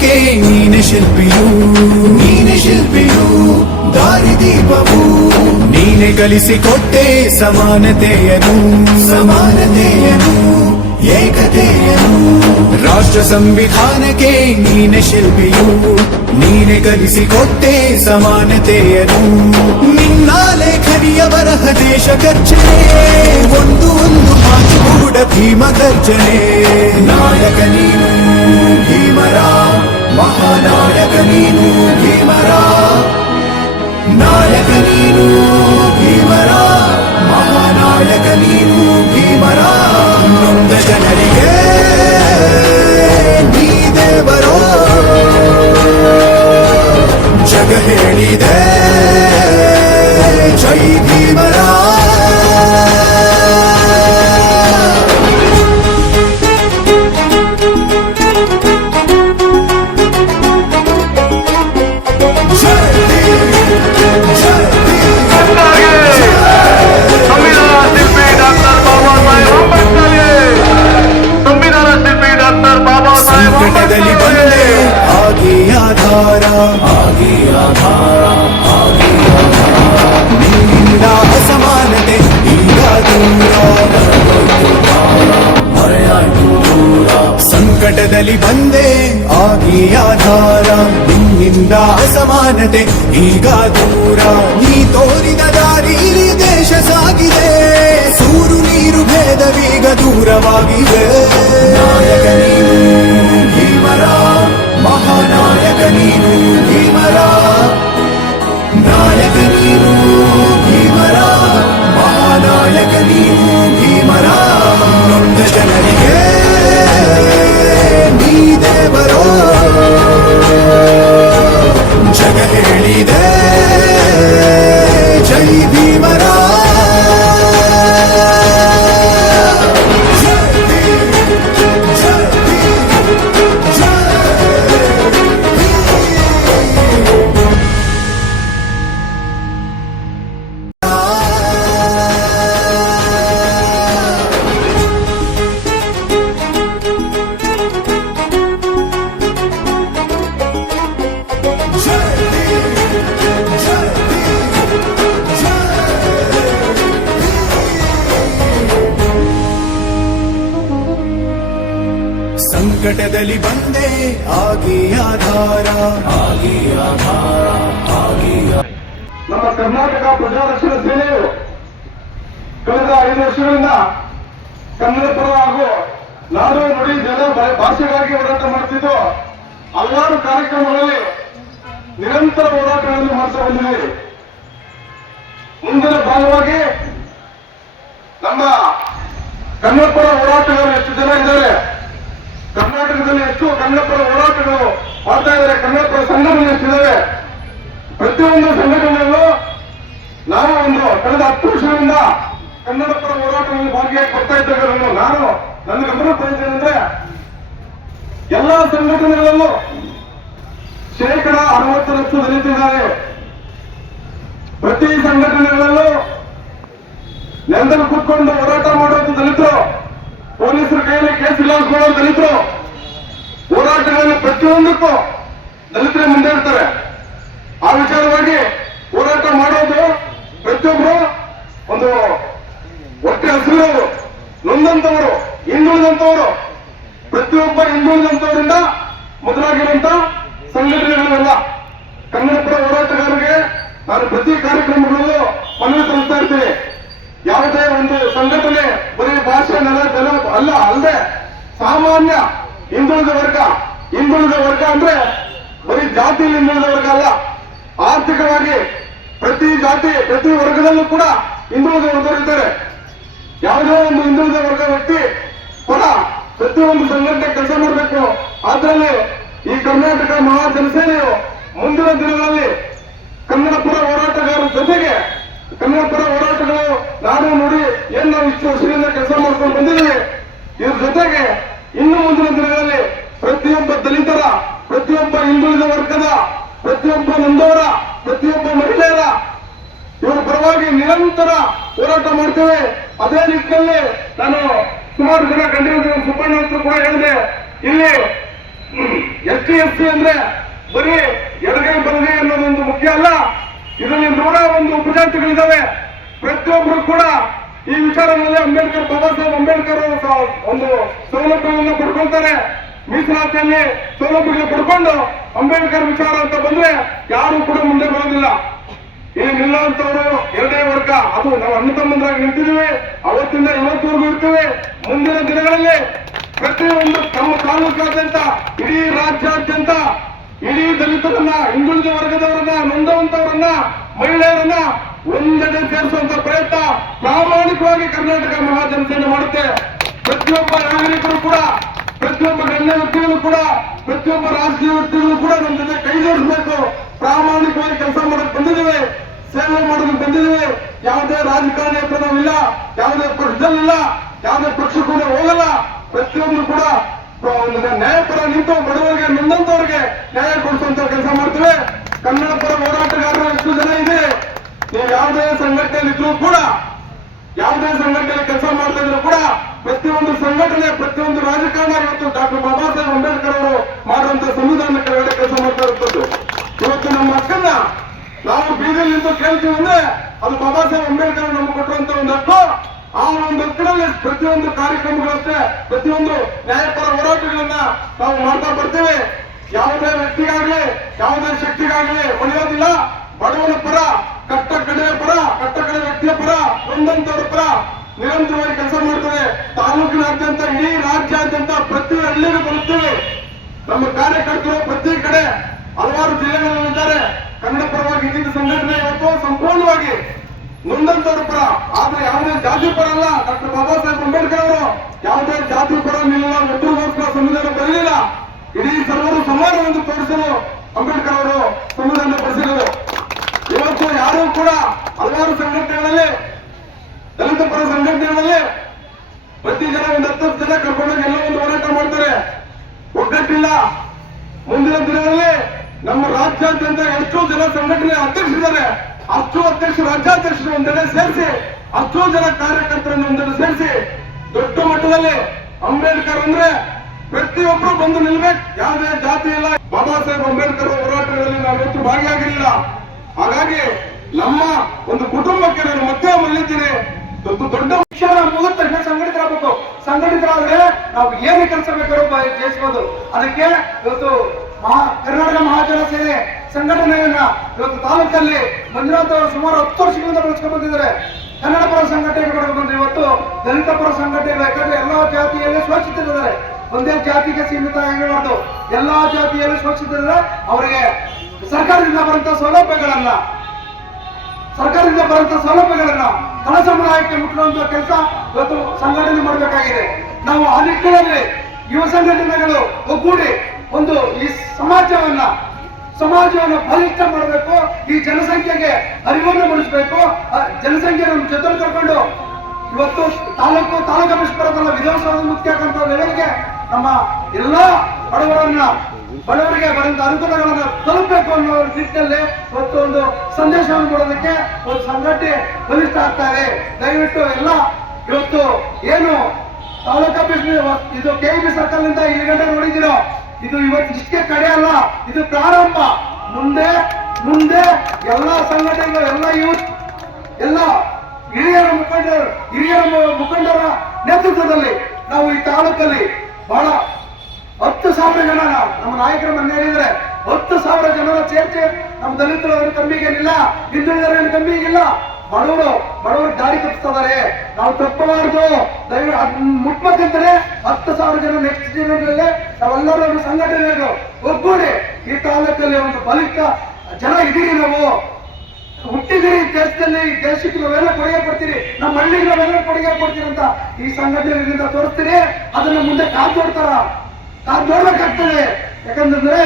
ಸಂವಿಧಾನಕ್ಕೆ ನೀನೆ ಶಿಲ್ಪಿಯು ದಾರಿದೀಪವು ನೀನೆ ಕಲಿಸಿಕೊಟ್ಟೆ ಸಮಾನತೆಯನು ಏಕತೆಯನು ರಾಷ್ಟ್ರ ಸಂವಿಧಾನಕ್ಕೆ ನೀನೆ ಶಿಲ್ಪಿಯು ನೀನೆ ಕಲಿಸಿಕೊಟ್ಟೆ ಸಮಾನತೆಯನು ನಿನ್ನ ಲೇಖನಿಯ ಬರಹ ದೇಶ ಗರ್ಜನೆ ಒಂದು ಮಾತು ಕೂಡ ಭೀಮ ಗರ್ಜನೆ ನಾಯಕ ನೀನು ಭೀಮರ ಮಹಾನಾಯಕ ನೀನು ಭೀಮರ ನಾಯಕ ನೀನು ಭೀಮರ ಮಹಾನಾಯಕ ನೀನು ಭೀಮರ ನೊಂದ ಜನರಿಗೆ ನೀ ದೇವರೋ ಜಗ ಹೇಳಿದೆ ಜೈ ಭೀಮರ ಸಂಕಟದಲ್ಲಿ ಬಂದೆ ಆಗಿ ಆಧಾರ ನಿನ್ನಿಂದ ಅಸಮಾನತೆ ಈಗ ದೂರ ಸಂಕಟದಲ್ಲಿ ಬಂದೆ ಆಗಿ ಆಧಾರ ನಿನ್ನಿಂದ ಅಸಮಾನತೆ ಈಗ ದೂರ ನೀ ತೋರಿದ ದಾರಿಲಿ ದೇಶ ಸಾಗಿದೆ ಸೂರು ನೀರು ಭೇದವೀಗ ದೂರವಾಗಿದೆ ನಾಯಕ ನೀನು ಭೀಮರ ಮಹಾನಾಯಕ ನೀನು ಭೀಮರ ನಾಯಕ ನೀನು ಭೀಮರ ಮಹಾನಾಯಕ ನೀನು ಭೀಮರ ನೊಂದ ಜನರಿಗೆ ನೀ ದೇವರೋ ಜಗ ಹೇಳಿದೆ ಜೈ ಭೀಮರ ಸಂಕಟದಲ್ಲಿ ಬಂದೆ ಆಗಿ ಆಧಾರ ನಮ್ಮ ಕರ್ನಾಟಕ ಪ್ರಜಾ ರಕ್ಷಣಾ ಸೇನೆಯು ಕಳೆದ 5 ವರ್ಷಗಳಿಂದ ಕನ್ನಡ ಪರ ಹಾಗೂ ನಾಡು ನುಡಿ ಜನ ಭಾಷೆಗಾಗಿ ಹೋರಾಟ ಮಾಡುತ್ತಿದ್ದು ಹಲವಾರು ಕಾರ್ಯಕ್ರಮಗಳಲ್ಲಿ ನಿರಂತರ ಹೋರಾಟಗಳನ್ನು ಮಾಡ್ತಾ ಬಂದಿದೆ. ಮುಂದಿನ ಭಾಗವಾಗಿ ನಮ್ಮ ಕನ್ನಡ ಪರ ಹೋರಾಟಗಾರರು ಎಷ್ಟು ಜನ ಇದ್ದಾರೆ, ಕರ್ನಾಟಕದಲ್ಲಿ ಎಷ್ಟು ಕನ್ನಡ ಪರ ಹೋರಾಟಗಳು ಮಾಡ್ತಾ ಇದ್ದಾರೆ, ಕನ್ನಡ ಪರ ಸಂಘಟನೆ ಎಷ್ಟಿದ್ದಾವೆ, ಪ್ರತಿಯೊಂದು ಸಂಘಟನೆಯಲ್ಲೂ ನಾವು ಕಳೆದ 10 ವರ್ಷಗಳಿಂದ ಕನ್ನಡ ಪರ ಹೋರಾಟಗಳಲ್ಲಿ ಭಾಗಿಯಾಗಿ ಬರ್ತಾ ಇದ್ದವರನ್ನು ನಾನು ನನ್ನ ಗಮನ ತಂದಿದ್ದೇನೆ ಅಂದ್ರೆ ಎಲ್ಲಾ ಸಂಘಟನೆಗಳಲ್ಲೂ 60% ದಲಿತರಿದ್ದಾರೆ. ಪ್ರತಿ ಸಂಘಟನೆಗಳಲ್ಲೂ ನೆಲದಲ್ಲಿ ಕೂತ್ಕೊಂಡು ಹೋರಾಟ ಮಾಡೋದು ದಲಿತರು, ಪೊಲೀಸರ ಕೈಯಲ್ಲಿ ಕೇಸ್ ಇಲ್ಲೋದು ದಲಿತರು, ಹೋರಾಟಗಳಲ್ಲಿ ಪ್ರತಿಯೊಂದಕ್ಕೂ ದಲಿತರೇ ಮುಂದೆ ಇರ್ತಾರೆ. ಆ ವಿಚಾರವಾಗಿ ಹೋರಾಟ ಮಾಡೋದು ಪ್ರತಿಯೊಬ್ಬರು ಒಂದು ಹೊಟ್ಟೆ ಹಸಿರು ನೊಂದಂತವರು, ಹಿಂದುಳಿದಂತವರು, ಪ್ರತಿಯೊಬ್ಬ ಹಿಂದುಳಿದಂತವರಿಂದ ಮೊದಲಾಗಿರುವಂತ ಸಂಘಟನೆಗಳೆಲ್ಲ ಕನ್ನಡ ಪರ ಹೋರಾಟಗಾರರಿಗೆ ನಾನು ಪ್ರತಿ ಕಾರ್ಯಕ್ರಮಗಳಲ್ಲೂ ಮನವಿ ಸಲ್ಲಿಸ್ತಾ ಇರ್ತೀನಿ. ಯಾವುದೇ ಒಂದು ಸಂಘಟನೆ ಬರೀ ಭಾಷೆ ನೆಲ ಜನ ಅಲ್ಲದೆ ಸಾಮಾನ್ಯ ಹಿಂದುಳಿದ ವರ್ಗ ಅಂದ್ರೆ ಬರೀ ಜಾತಿಯಲ್ಲಿ ಹಿಂದುಳಿದ ವರ್ಗ ಅಲ್ಲ, ಆರ್ಥಿಕವಾಗಿ ಪ್ರತಿ ಜಾತಿ ಪ್ರತಿ ವರ್ಗದಲ್ಲೂ ಕೂಡ ಹಿಂದುಳಿದ ವರ್ಗರಿದ್ದಾರೆ. ಯಾವುದೋ ಒಂದು ಹಿಂದುಳಿದ ವರ್ಗ ವ್ಯಕ್ತಿ ಪರ ಪ್ರತಿಯೊಂದು ಸಂಘಟನೆ ಕೆಲಸ ಮಾಡಬೇಕು. ಅದರಲ್ಲಿ ಈ ಕರ್ನಾಟಕ ಮಹಾ ಜನಸೇನೆಯು ಮುಂದಿನ ದಿನಗಳಲ್ಲಿ ಕನ್ನಡ ಪರ ಹೋರಾಟಗಾರರ ಜೊತೆಗೆ ಕನ್ನಡ ಪರ ಹೋರಾಟಗಳು ನಾಡು ನುಡಿ ಏನ್ ನಾವು ಇಷ್ಟು ವರ್ಷದಿಂದ ಕೆಲಸ ಮಾಡ್ಕೊಂಡು ಬಂದಿದ್ದೀವಿ, ಇದ್ರ ಜೊತೆಗೆ ಇನ್ನು ಮುಂದಿನ ದಿನಗಳಲ್ಲಿ ಪ್ರತಿಯೊಬ್ಬ ದಲಿತರ, ಪ್ರತಿಯೊಬ್ಬ ಹಿಂದುಳಿದ ವರ್ಗದ, ಪ್ರತಿಯೊಬ್ಬ ನೊಂದವರ, ಪ್ರತಿಯೊಬ್ಬ ಮಹಿಳೆಯರ ಇವರ ಪರವಾಗಿ ನಿರಂತರ ಹೋರಾಟ ಮಾಡ್ತೇವೆ. ಅದೇ ನಿಟ್ಟಿನಲ್ಲಿ ನಾನು ಸುಮಾರು ಜನ ಗಣ್ಯರು ಸುಬ್ಬಣ್ಣ ಕೂಡ ಹೇಳಿದೆ, ಇಲ್ಲಿ ST ಅಂದ್ರೆ ಬರೀ ಎಡಗೈ ಬಲಗೈ ಅನ್ನೋದೊಂದು ಮುಖ್ಯ ಅಲ್ಲ. ಇದರಲ್ಲಿ 101 ಉಪಜಾತಿಗಳಿದ್ದಾವೆ. ಪ್ರತಿಯೊಬ್ಬರು ಕೂಡ ಈ ವಿಚಾರದಲ್ಲಿ ಅಂಬೇಡ್ಕರ್, ಬಾಬಾ ಸಾಹೇಬ್ ಅಂಬೇಡ್ಕರ್ ಒಂದು ಸೌಲಭ್ಯವನ್ನು ಪಡ್ಕೊಳ್ತಾರೆ. ಮೀಸಲಾತಿಯಲ್ಲಿ ಸೌಲಭ್ಯಗಳು ಪಡ್ಕೊಂಡು ಅಂಬೇಡ್ಕರ್ ವಿಚಾರ ಅಂತ ಬಂದ್ರೆ ಯಾರು ಕೂಡ ಮುಂದೆ ಬರೋದಿಲ್ಲ. ಇಲ್ಲಿ ನಿಲ್ಲುವಂತವರು ಎರಡೇ ವರ್ಗ. ಅದು ನಾವು ಅಣ್ಣ ತಮ್ಮಂದ್ರಾಗಿ ನಿಂತಿದ್ದೀವಿ. ಅವತ್ತಿಂದ ಇವತ್ತವರೆಗೂ ಇರ್ತೀವಿ. ಮುಂದಿನ ದಿನಗಳಲ್ಲಿ ಪ್ರತಿಯೊಂದು ನಮ್ಮ ತಾಲೂಕಾದ್ಯಂತ, ಇಡೀ ರಾಜ್ಯಾದ್ಯಂತ ಇಡೀ ದಲಿತರನ್ನ, ಹಿಂದುಳಿದ ವರ್ಗದವರನ್ನ, ನೊಂದವಂತವರನ್ನ, ಮಹಿಳೆಯರನ್ನ ಒಂದೆಡೆ ಸೇರಿಸುವಂತ ಪ್ರಯತ್ನ ಪ್ರಾಮಾಣಿಕವಾಗಿ ಕರ್ನಾಟಕ ಮಹಾಜನಸೇನೆ ಮಾಡುತ್ತೆ. ಪ್ರತಿಯೊಬ್ಬ ನಾಗರಿಕರು ಕೂಡ, ಪ್ರತಿಯೊಬ್ಬ ಗಣ್ಯ ವ್ಯಕ್ತಿಗಳು ಕೂಡ, ಪ್ರತಿಯೊಬ್ಬ ರಾಜಕೀಯ ವ್ಯಕ್ತಿಗಳು ಕೂಡ ನಮ್ಮ ಜೊತೆ ಕೈ ಜೋಡಿಸಬೇಕು. ಪ್ರಾಮಾಣಿಕವಾಗಿ ಕೆಲಸ ಮಾಡಕ್ ಬಂದಿದ್ದೇವೆ, ಸೇವೆ ಮಾಡೋದಕ್ಕೆ ಬಂದಿದ್ದೇವೆ. ಯಾವುದೇ ರಾಜಕಾರಣಿ ಹತ್ರ ನಾವಿಲ್ಲ, ಯಾವುದೇ ಪಕ್ಷದಲ್ಲಿಲ್ಲ, ಯಾವುದೇ ಪಕ್ಷ ಕೂಡ ಹೋಗಲ್ಲ. ಪ್ರತಿಯೊಂದು ಕೂಡ ನ್ಯಾಯಪರ ನಿಂತು ಬಡವರಿಗೆ, ನೊಂದಂತವರಿಗೆ ನ್ಯಾಯ ಕೊಡಿಸುವಂತ ಕೆಲಸ ಮಾಡ್ತೇವೆ. ಕನ್ನಡ ಪರ ಹೋರಾಟಗಾರರು ಎಷ್ಟು ಜನ ಇದೆ, ನೀವು ಯಾವುದೇ ಸಂಘಟನೆಯಲ್ಲಿ ಇದ್ರೂ ಕೂಡ, ಯಾವುದೇ ಸಂಘಟನೆಯಲ್ಲಿ ಕೆಲಸ ಮಾಡ್ತಾ ಇದ್ರು ಕೂಡ, ಪ್ರತಿಯೊಂದು ಸಂಘಟನೆ, ಪ್ರತಿಯೊಂದು ರಾಜಕಾರಣ ಇವತ್ತು ಡಾಕ್ಟರ್ ಬಾಬಾ ಸಾಹೇಬ್ ಅಂಬೇಡ್ಕರ್ ಅವರು ಮಾಡುವಂತ ಸಂವಿಧಾನ ಕೆಳಗಡೆ ಕೆಲಸ ಮಾಡ್ತಾ ಇರ್ತದ್ದು. ಇವತ್ತು ನಮ್ಮ ಹಕ್ಕನ್ನ ನಾವು ಬೀದಿಯಲ್ಲಿ ನಿಂತು ಕೇಳ್ತೀವಿ ಅಂದ್ರೆ ಅದು ಬಾಬಾ ಸಾಹೇಬ್ ಅಂಬೇಡ್ಕರ್ ನಮ್ಗೆ ಕೊಟ್ಟಿರುವಂತ ಒಂದು ಹಕ್ಕು. ಆ ಒಂದು ಹಕ್ಕಿನಲ್ಲಿ ಪ್ರತಿಯೊಂದು ಕಾರ್ಯಕ್ರಮಗಳಷ್ಟೇ, ಪ್ರತಿಯೊಂದು ನ್ಯಾಯಪರ ಹೋರಾಟಗಳನ್ನ ನಾವು ಮಾಡ್ತಾ ಬರ್ತೇವೆ. ಯಾವುದೇ ವ್ಯಕ್ತಿಗಾಗ್ಲಿ, ಯಾವುದೇ ಶಕ್ತಿಗಾಗ್ಲಿ ಒಳ್ಳೆಯೋದಿಲ್ಲ. ಬಡವನ ಪರ, ಕಟ್ಟ ಕಡೆಯ ಪರ, ಕಟ್ಟ ಕಡೆ ವ್ಯಕ್ತಿಯ ಪರ, ಒಂದಂತವರ ಪರ ನಿರಂತರವಾಗಿ ಕೆಲಸ ಮಾಡ್ತೇವೆ. ತಾಲೂಕಿನಾದ್ಯಂತ, ಇಡೀ ರಾಜ್ಯಾದ್ಯಂತ ಪ್ರತಿ ಹಳ್ಳಿಗೂ ಬರುತ್ತೇವೆ. ನಮ್ಮ ಕಾರ್ಯಕರ್ತರು ಪ್ರತಿ ಕಡೆ ಹಲವಾರು ಜಿಲ್ಲೆಗಳಲ್ಲಿದ್ದಾರೆ. ಕನ್ನಡ ಪರವಾಗಿ ಇದ್ದಿದ್ದ ಸಂಘಟನೆ ಇವತ್ತು ಸಂಪೂರ್ಣವಾಗಿ ನೊಂದಂತವರ ಪರ. ಆದ್ರೆ ಯಾವುದೇ ಜಾತಿ ಪರ ಅಲ್ಲ. ಡಾಕ್ಟರ್ ಬಾಬಾ ಸಾಹೇಬ್ ಅಂಬೇಡ್ಕರ್ ಅವರು ಯಾವುದೇ ಜಾತಿ ಪರ ನಿಲ್ಲ, ಒಬ್ಬರಿಗೋಸ್ಕರ ಸಂವಿಧಾನ ಬರಲಿಲ್ಲ. ಇಡೀ ಸರ್ವರು ಸಮಾನವೆಂದು ತೋರಿಸಲು ಅಂಬೇಡ್ಕರ್ ಅವರು ಸಂವಿಧಾನ ಬರೆಸಿದರು. ಇವತ್ತು ಯಾರು ಕೂಡ ಹಲವಾರು ಸಂಘಟನೆಗಳಲ್ಲಿ, ದಲಿತ ಪರ ಸಂಘಟನೆಗಳಲ್ಲಿ ಪ್ರತಿ ಜನ ಒಂದು 10 ಜನ ಕರ್ಕೊಂಡೋಗಿ ಎಲ್ಲ ಒಂದು ಹೋರಾಟ ಮಾಡ್ತಾರೆ. ಒಗ್ಗಟ್ಟಿಲ್ಲ. ಮುಂದಿನ ದಿನಗಳಲ್ಲಿ ನಮ್ಮ ರಾಜ್ಯಾದ್ಯಂತ ಎಷ್ಟು ಜನ ಸಂಘಟನೆ ಅಧ್ಯಕ್ಷರಿದ್ದಾರೆ, ಅಷ್ಟು ಅಧ್ಯಕ್ಷರು, ರಾಜ್ಯಾಧ್ಯಕ್ಷರು ಒಂದೆಡೆ ಸೇರಿಸಿ, ಅಷ್ಟು ಜನ ಕಾರ್ಯಕರ್ತರನ್ನು ಒಂದೆಡೆ ಸೇರಿಸಿ ದೊಡ್ಡ ಮಟ್ಟದಲ್ಲಿ ಅಂಬೇಡ್ಕರ್ ಅಂದ್ರೆ ಪ್ರತಿಯೊಬ್ಬರು ಬಂದು ನಿಲ್ಬೇಕು. ಯಾವುದೇ ಜಾತಿ ಇಲ್ಲ. ಬಾಬಾ ಸಾಹೇಬ್ ಅಂಬೇಡ್ಕರ್ ಹೋರಾಟಗಳಲ್ಲಿ ನಾವು ಇವತ್ತು ಭಾಗಿಯಾಗಿರಲಿಲ್ಲ. ಹಾಗಾಗಿ ನಮ್ಮ ಒಂದು ಕುಟುಂಬಕ್ಕೆ ನಾನು ಮತ್ತೆ ಮರಳಿದ್ದೀನಿ. ದೊಡ್ಡ ಶಿಕ್ಷಣ ಮುಗಿದ ತಕ್ಷಣ ಸಂಘಟಿತರಾಗಬೇಕು. ಸಂಘಟಿತರಾದ್ರೆ ನಾವು ಏನು ಕೆಲಸ ಬೇಕಾದ್ರೂ ಜಯಿಸಬಹುದು. ಅದಕ್ಕೆ ಇವತ್ತು ಕರ್ನಾಟಕ ಮಹಾಜನ ಸೇನೆ ಸಂಘಟನೆಯನ್ನ ಇವತ್ತು ತಾಲೂಕಲ್ಲಿ ಮಂಜುನಾಥ್ ಅವರು ಸುಮಾರು 10 ವರ್ಷಗಳಿಂದ ಬೆಳೆಸ್ಕೊಂಡು ಬಂದಿದ್ದಾರೆ. ಕನ್ನಡ ಪರ ಸಂಘಟನೆ ಬಂದ್ರೆ ಇವತ್ತು ದಲಿತ ಪರ ಸಂಘಟನೆ, ಯಾಕಂದ್ರೆ ಎಲ್ಲಾ ಜಾತಿಯಲ್ಲಿ ಶೋಷಿತರಿದ್ದಾರೆ. ಒಂದೇ ಜಾತಿಗೆ ಸೀಮಿತ ಆಗಬಾರ್ದು. ಎಲ್ಲಾ ಜಾತಿಯಲ್ಲಿ ಶೋಷಿತರಿದ್ದಾರೆ. ಅವರಿಗೆ ಸರ್ಕಾರದಿಂದ ಬರುವಂತಹ ಸೌಲಭ್ಯಗಳನ್ನ ತಳ ಸಮುದಾಯಕ್ಕೆ ಮುಟ್ಟುವಂತಹ ಕೆಲಸ ಇವತ್ತು ಸಂಘಟನೆ ಮಾಡಬೇಕಾಗಿದೆ. ನಾವು ಆ ನಿಟ್ಟಿನಲ್ಲಿ ಯುವ ಸಂಘಟನೆಗಳು ಒಗ್ಗೂಡಿ ಒಂದು ಈ ಸಮಾಜವನ್ನ ಬಲಿಷ್ಠ ಮಾಡಬೇಕು. ಈ ಜನಸಂಖ್ಯೆಗೆ ಅರಿವನ್ನು ಮೂಡಿಸಬೇಕು. ಜನಸಂಖ್ಯೆ ನಮ್ಮ ಜೊತೆ ಕರ್ಕೊಂಡು ಇವತ್ತು ತಾಲೂಕು ಆಫೀಸ್ಪುರದಲ್ಲ ವಿಧಾನಸೌಧ ಮುಖ್ಯಕ್ಕಂತ ಲೆವೆಲ್ಗೆ ನಮ್ಮ ಎಲ್ಲಾ ಬಡವರಿಗೆ ಬರುವಂತ ಅನುಕೂಲಗಳನ್ನು ತಲುಪಬೇಕು ಅನ್ನೋ ನಿಟ್ಟಿನಲ್ಲಿ ಇವತ್ತು ಒಂದು ಸಂದೇಶವನ್ನು ಕೊಡೋದಕ್ಕೆ ಒಂದು ಸಂಘಟನೆ ಬಲಿಷ್ಠ ಆಗ್ತಾ ಇದೆ. ದಯವಿಟ್ಟು ಎಲ್ಲ ಇವತ್ತು ಏನು ತಾಲೂಕು ಆಫೀಸ್ ಇದು KEB ಸರ್ಕಲ್ ನಿಂದ ಇಲ್ಲಿ ಗಂಟೆ ನೋಡಿದಿರೋ, ಇದು ಇವತ್ತು ಇಷ್ಟೇ ಕಡೆ ಅಲ್ಲ, ಇದು ಪ್ರಾರಂಭ. ಮುಂದೆ ಎಲ್ಲಾ ಸಂಘಟನೆಗಳು, ಎಲ್ಲ ಯೂತ್, ಎಲ್ಲ ಹಿರಿಯರ ಮುಖಂಡರ ನೇತೃತ್ವದಲ್ಲಿ ನಾವು ಈ ತಾಲೂಕಲ್ಲಿ ಬಹಳ 10,000 ಜನ ನಮ್ಮ ನಾಯಕರು ಮೊನ್ನೆ ಹೇಳಿದ್ರೆ 10,000 ಜನರ ಚರ್ಚೆ. ನಮ್ಮ ದಲಿತರು ಕಮ್ಮಿಗೇನಿಲ್ಲ, ಹಿಂದುಳಿದವರೇನು ಕಮ್ಮಿಗಿಲ್ಲ. ಬಡವರು ದಾರಿ ತಪ್ಪಿಸ್ತಾರೆ. ನಾವು ತಪ್ಪಬಾರದು. ದಯವಿಟ್ಟು ಮುಟ್ಬೇಕಂತಾನೆ 10,000 ಜನ ನೆಕ್ಸ್ಟ್ ದಿನಗಳಲ್ಲಿ ನಾವೆಲ್ಲರೂ ಸಂಘಟನೆಗಳು ಒಗ್ಗೂಡಿ ಈ ತಾಲೂಕಲ್ಲಿ ಒಂದು ಬಲಿಷ್ಠ ಜನ ಇದೀರಿ. ನಾವು ಹುಟ್ಟಿದಿರಿ ದೇಶದಲ್ಲಿ, ದೇಶಕ್ಕೆ ನಾವೆಲ್ಲ ಕೊಡುಗೆ ಕೊಡ್ತೀರಿ, ನಮ್ಮ ಹಳ್ಳಿಗೆ ನಾವೆಲ್ಲ ಕೊಡುಗೆ ಕೊಡ್ತೀರಿ ಅಂತ ಈ ಸಂಘಟನೆಗಳಿಂದ ತೋರಿಸ್ತೀರಿ. ಅದನ್ನ ಮುಂದೆ ಕಾದ್ ನೋಡ್ಬೇಕಾಗ್ತದೆ. ಯಾಕಂದ್ರೆ